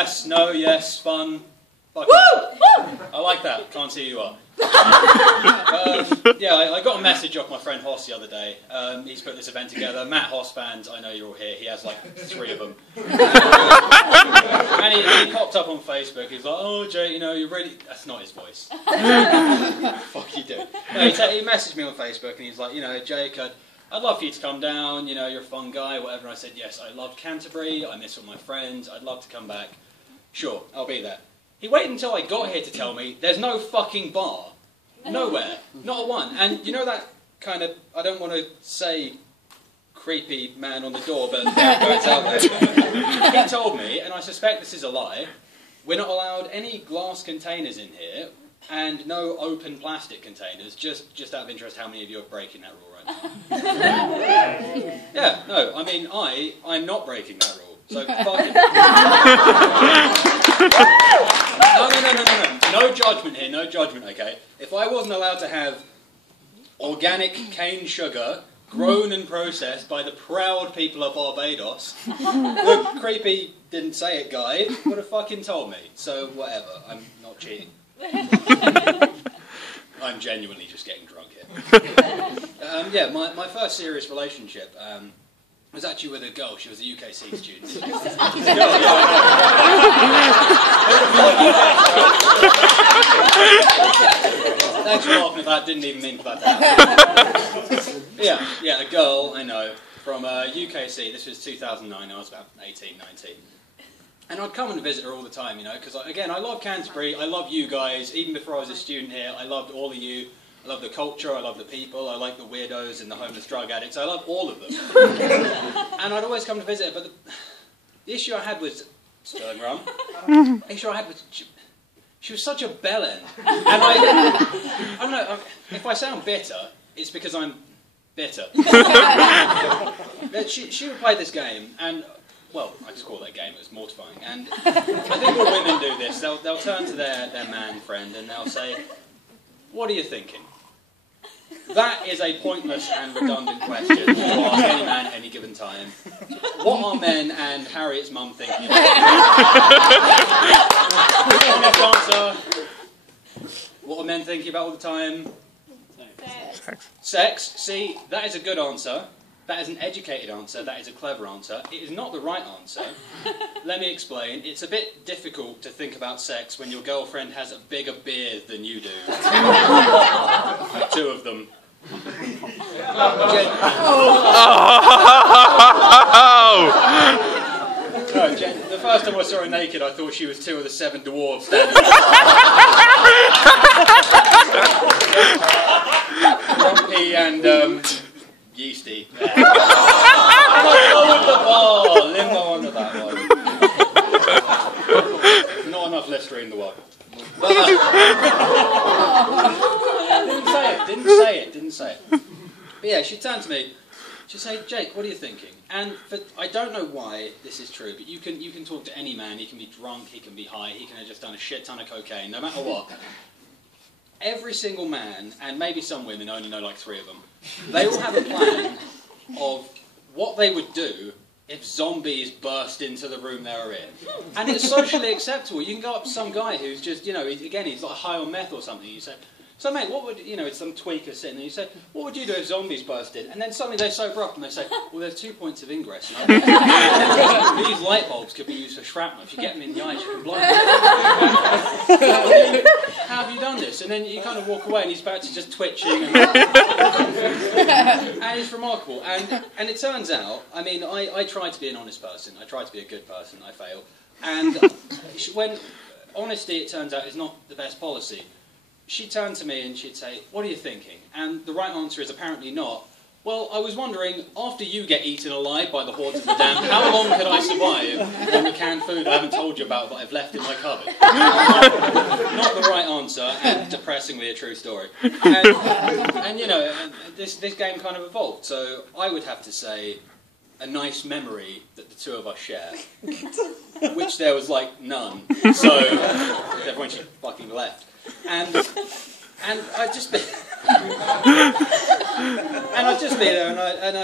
Yes, no, yes, fun. Fuck Woo! yeah. I like that. Can't see who you are. Yeah, I got a message off my friend Hoss the other day. He's put this event together. Matt Hoss fans, I know you're all here. He has like 3 of them. And he popped up on Facebook. He's like, "Oh, Jay, you know, you're really..." That's not his voice. Fuck you do. No, he messaged me on Facebook and he's like, "You know, Jake, I'd love for you to come down. You know, you're a fun guy, whatever." And I said, "Yes, I loved Canterbury. I miss all my friends. I'd love to come back. Sure, I'll be there." He waited until I got here to tell me there's no fucking bar. Nowhere. Not a one. And you know that kind of, I don't want to say creepy man on the door, but it's out there. He told me, and I suspect this is a lie, we're not allowed any glass containers in here and no open plastic containers. Just out of interest, how many of you are breaking that rule right now? Yeah, no, I mean, I'm not breaking that rule. So, fuck it. No judgment here, no judgment, okay? If I wasn't allowed to have organic cane sugar grown and processed by the proud people of Barbados, the creepy didn't say it guy would have fucking told me. So, whatever, I'm not cheating. I'm genuinely just getting drunk here. Yeah, my first serious relationship was actually with a girl. She was a UKC student. Thanks for laughing at that. Didn't even mean for that to happen. Yeah, a girl I know from UKC. This was 2009. I was about 18, 19. And I'd come and visit her all the time, you know, because, again, I love Canterbury. I love you guys. Even before I was a student here, I loved all of you. I love the culture, I love the people, I like the weirdos and the homeless drug addicts, I love all of them. And I'd always come to visit her, but the issue I had was, Sterling Rum, the issue I had was, she was such a bellend. And I don't know, if I sound bitter, it's because I'm bitter. She would play this game, and, well, I just call it a game, it was mortifying. And I think all women do this, they'll turn to their man friend and they'll say, "What are you thinking?" That is a pointless and redundant question to ask any man at any given time. What are men and Harriet's mum thinking about? Honest answer. What are men thinking about all the time? Sex. Sex. See, that is a good answer. That is an educated answer. That is a clever answer. It is not the right answer. Let me explain. It's a bit difficult to think about sex when your girlfriend has a bigger beard than you do. 2 of them. No, the first time I saw her naked, I thought she was 2 of the 7 dwarves standing Grumpy and yeasty. Limbo under that one. Not enough Listerine in the world. Didn't say it. But yeah, she turned to me. She'd say, "Jake, what are you thinking?" And I don't know why this is true, but you can talk to any man. He can be drunk, he can be high, he can have just done a shit ton of cocaine, no matter what. Every single man, and maybe some women, I only know like 3 of them, they all have a plan of what they would do if zombies burst into the room they were in. And it's socially acceptable. You can go up to some guy who's just, you know, he's like high on meth or something. You say, "So mate, what would," you know, it's some tweaker sitting there, you say, "What would you do if zombies burst in?" And then suddenly they sober up and they say, "Well, there's 2 points of ingress. You know? These light bulbs could be used for shrapnel. If you get them in the eyes, you can blind them." "How have you done this?" And then you kind of walk away and he's back to just twitching. And it's remarkable. And it turns out, I mean, I try to be an honest person. I try to be a good person. I fail. And when honesty, it turns out, is not the best policy. She'd turn to me and she'd say, "What are you thinking?" And the right answer is apparently not, "Well, I was wondering, after you get eaten alive by the hordes of the damned, how long could I survive on the canned food I haven't told you about that I've left in my cupboard?" Not the right answer, and depressingly a true story. And you know, this game kind of evolved. So I would have to say a nice memory that the 2 of us share, which there was like none. So everyone she fucking left. And I'd just be and I'd just be there and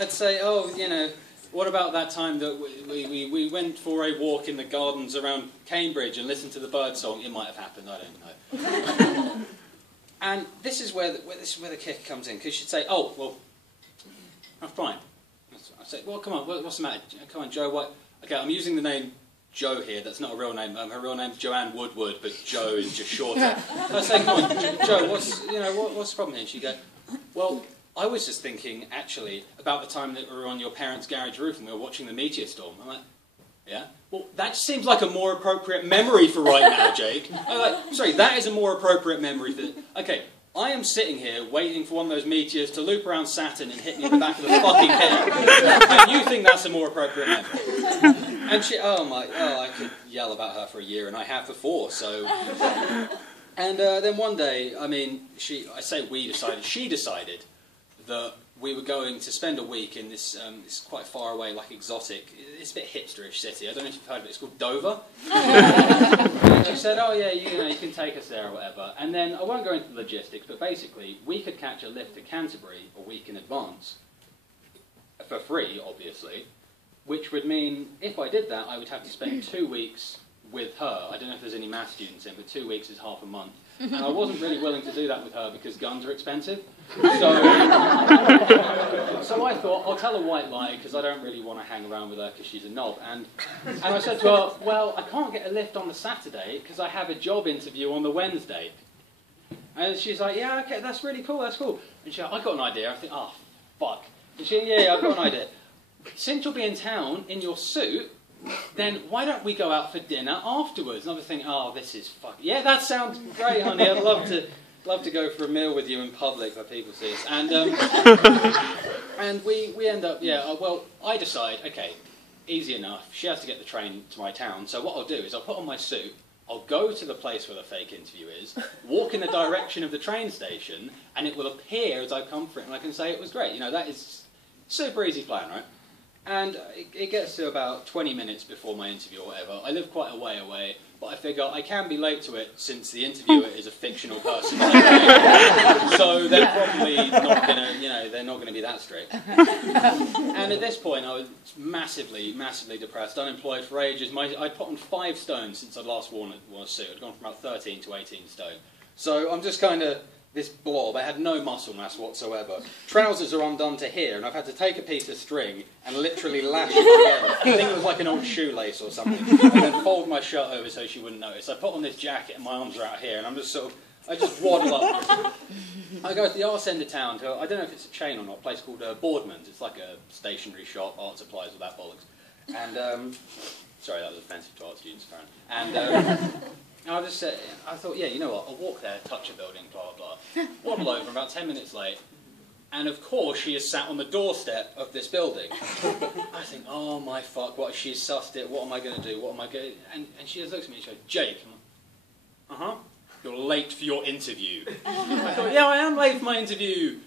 I'd say, "Oh, you know, What about that time that we went for a walk in the gardens around Cambridge and listened to the bird song? It might have happened, I don't know. And this is where the kick comes in, because she'd say, oh, well, I'm fine. I'd say, well, come on, what's the matter? Come on, Joe, what? Okay, I'm using the name Joe here, that's not a real name. Her real name's Joanne Woodward, but Joe is just shorter. I say, come on, Joe, what's the problem here? And she'd go, well, I was just thinking, actually, about the time that we were on your parents' garage roof and we were watching the meteor storm. I'm like, yeah? Well, that seems like a more appropriate memory for right now, Jake. I'm like, sorry, that is a more appropriate memory for... Okay, I am sitting here waiting for one of those meteors to loop around Saturn and hit me in the back of the fucking head. And you think that's a more appropriate memory? And she, I could yell about her for a year, and I have before, so... And then one day, I mean, she decided that we were going to spend a week in this quite far away, like exotic, it's a bit hipsterish city. I don't know if you've heard of it. It's called Dover. And she said, oh yeah, you can take us there or whatever. And then, I won't go into the logistics, but basically, we could catch a lift to Canterbury a week in advance, for free, obviously, which would mean, if I did that, I would have to spend 2 weeks with her. I don't know if there's any math students in, but 2 weeks is half a month. And I wasn't really willing to do that with her because guns are expensive. So I thought, I'll tell a white lie because I don't really want to hang around with her because she's a knob. And I said to her, well, I can't get a lift on the Saturday because I have a job interview on the Wednesday. And she's like, yeah, okay, that's really cool, that's cool. And she's like, I've got an idea. I think, oh, fuck. And she, yeah, I've got an idea. Since you'll be in town in your suit, then why don't we go out for dinner afterwards? And I was thinking, oh, this is fuck. Yeah, that sounds great, honey. I'd love to go for a meal with you in public where people see us. And and we end up, yeah. Well, I decide, okay, easy enough. She has to get the train to my town. So what I'll do is I'll put on my suit. I'll go to the place where the fake interview is, walk in the direction of the train station, and it will appear as I come for it, and I can say it was great. You know, that is super easy plan, right? And it gets to about 20 minutes before my interview or whatever. I live quite a way away, but I figure I can be late to it since the interviewer is a fictional person. So they're probably not going to, they're not going to be that strict. And at this point, I was massively, massively depressed, unemployed for ages. I'd put on 5 stone since I'd last worn a suit. I'd gone from about 13 to 18 stone. So I'm just kind of this blob. I had no muscle mass whatsoever. Trousers are undone to here, and I've had to take a piece of string and literally lash it together. I think it was like an old shoelace or something. And then fold my shirt over so she wouldn't notice. I put on this jacket and my arms are out here, and I'm just sort of, I just waddle up. I go to the arse end of town to, I don't know if it's a chain or not, a place called Boardman's. It's like a stationery shop, art supplies, all that bollocks. And, sorry, that was offensive to art students, apparently. And, I thought, yeah, you know what, I'll walk there, touch a building, blah, blah, blah. Waddle over, about 10 minutes late, and of course she is sat on the doorstep of this building. I think, oh my fuck, what, she's sussed it, what am I going to do, what am I going to... And she just looks at me and she goes, Jake, I'm like, you're late for your interview. I thought, yeah, I am late for my interview,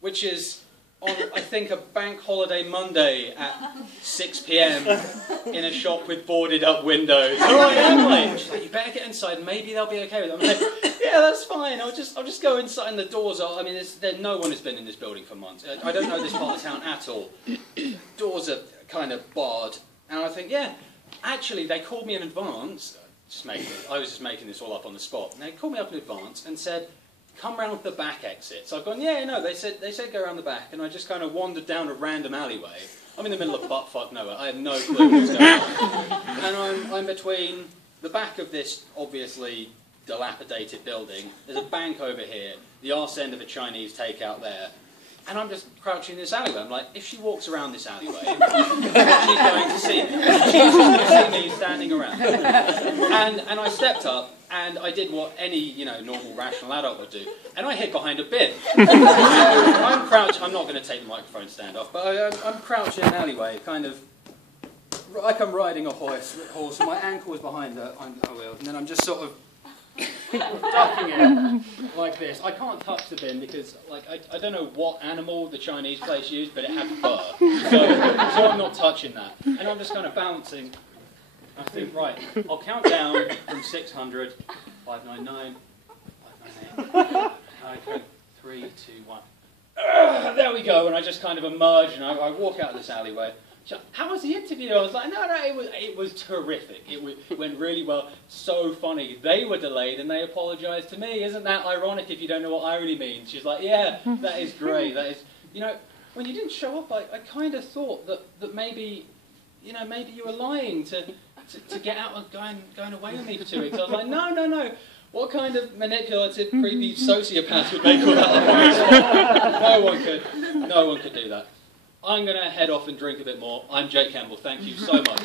which is on, I think, a bank holiday Monday at 6 p.m. in a shop with boarded up windows. Oh, I am late. She's like, you better get inside, maybe they'll be okay with it. I'm like, yeah, that's fine, I'll just go inside, and the doors are, I mean, no one has been in this building for months. I don't know this part of town at all. Doors are kind of barred, and I think, yeah, actually, they called me in advance, I was just making this all up on the spot, and they called me up in advance and said, come round the back exit. So I've gone, yeah, no, they said go around the back, and I just kind of wandered down a random alleyway. I'm in the middle of buttfuck nowhere. I have no clue what's going on. And I'm between the back of this obviously dilapidated building. There's a bank over here, the arse end of a Chinese takeout there. And I'm just crouching in this alleyway. I'm like, if she walks around this alleyway, she's going to see me. She's going to see me standing around. And I stepped up, and I did what any, normal, rational adult would do. And I hid behind a bin. I'm crouched. I'm not going to take the microphone stand off, but I'm crouched in an alleyway, kind of like I'm riding a horse, and my ankle is behind the wheel, and then I'm just sort of ducking it like this. I can't touch the bin because, I don't know what animal the Chinese place used, but it had fur. So I'm not touching that. And I'm just kind of bouncing. I think, right, I'll count down from 600, 599, 598, 3, 2, 1. There we go, and I just kind of emerge, and I walk out of this alleyway. how was the interview? I was like, no, it was terrific. It went really well. So funny. They were delayed and they apologised to me. Isn't that ironic if you don't know what irony means? She's like, yeah, that is great. That is, you know, when you didn't show up, I kind of thought that maybe, you know, maybe you were lying to get out and going away with me for 2 weeks. I was like, no. What kind of manipulative, creepy sociopath would make all that? No one could do that. I'm going to head off and drink a bit more. I'm Jake Kemble. Thank you so much.